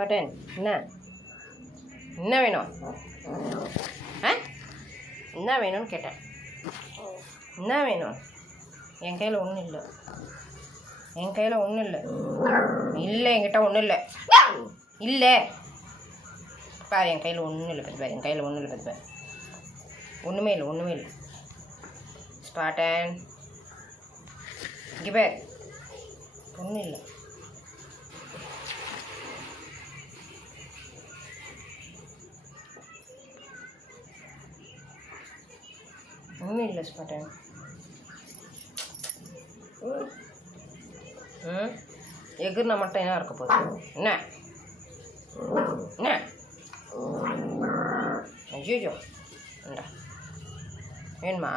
ஸ்பாட்டன் என்ன வேணும்? என்ன வேணும்னு கேட்டேன். என்ன வேணும்? என் கையில் ஒன்றும் இல்லை. இல்லை என்கிட்ட ஒன்றும் இல்லை பாரு. என் கையில் ஒன்றும் இல்லை பத்து பாரு. ஒன்றுமே இல்லை ஸ்பாட்டன் இங்கே பார். ஒன்றும் இல்லை. ஸ்பாட்டன். எகுர்னா மட்டும் என்ன இருக்க போகுது? என்ன ஐயோ இந்தா வேணுமா?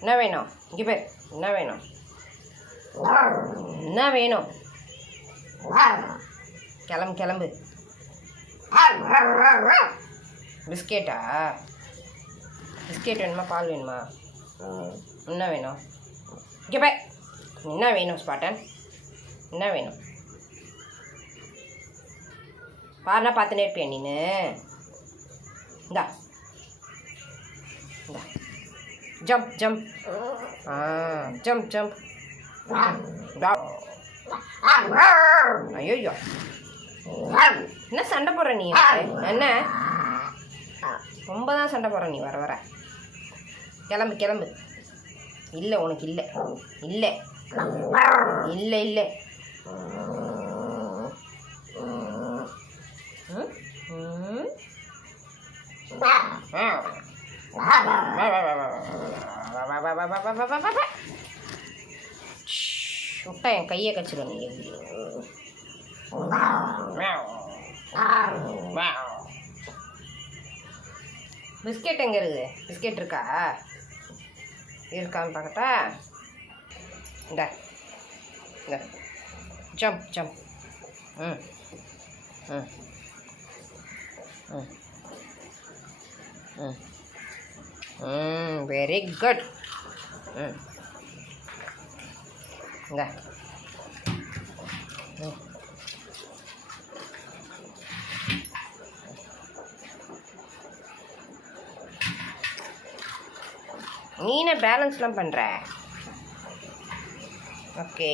என்ன வேணும்? இங்கே பேர் என்ன வேணும்? கிளம்பு. பிஸ்கெட்டா? பிஸ்கெட் வேணுமா பால் வேணுமா? என்ன வேணும்? இங்கே போய் என்ன வேணும் ஸ்பாட்டன்? என்ன வேணும் பாருனா பார்த்துனே இருப்பியா நீனு? இந்தா ஜம்ப் ஐயோ என்ன சண்டை போடுற நீ? என்ன ரொம்ப தான் சண்டை போடுற நீ. வர கிளம்பு. இல்லை உனக்கு இல்லை. விட்டா என் கையை கச்சிடும் நீ. பிஸ்கெட் எங்கே இருக்குது? பிஸ்கெட் இருக்கான்னு பார்க்கட்டா? இந்த ஜம்ப் வெரி குட். இந்த நீ என்ன பேலன்ஸ்லாம் பண்ணுற? ஓகே